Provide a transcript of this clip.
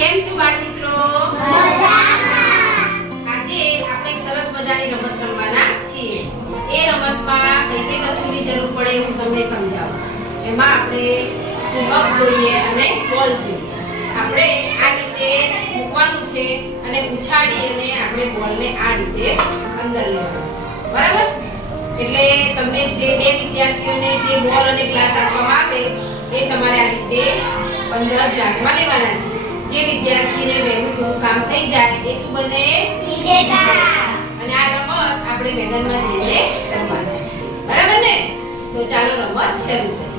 કેમ છો બાળ મિત્રો? મજામાં. આજે આપણે એક સરસ મજાની રમત રમવાના છીએ. એ રમતમાં કઈ વસ્તુની જરૂર પડે હું તમને સમજાવું. એમાં આપણે કપ જોઈએ અને બોલ જોઈએ. આપણે આ રીતે મૂકવાનું છે અને ઉછાળી અને આપણે બોલને આ રીતે અંદર લેવાનું છે. બરાબર? એટલે તમને જે બે વિદ્યાર્થીઓને જે બોલ અને ગ્લાસ આપવામાં આવે એ તમારે આ રીતે 15 ગ્લાસમાં લેવાના છે. જે વિદ્યાર્થીને વહેલું પૂરું કામ થઈ જાય એ શું બને? વિજેતા. અને આ રમત આપણે મેદાનમાં જઈને રમવાના છે. બરાબર ને? તો ચાલો રમત શરૂ કરીએ.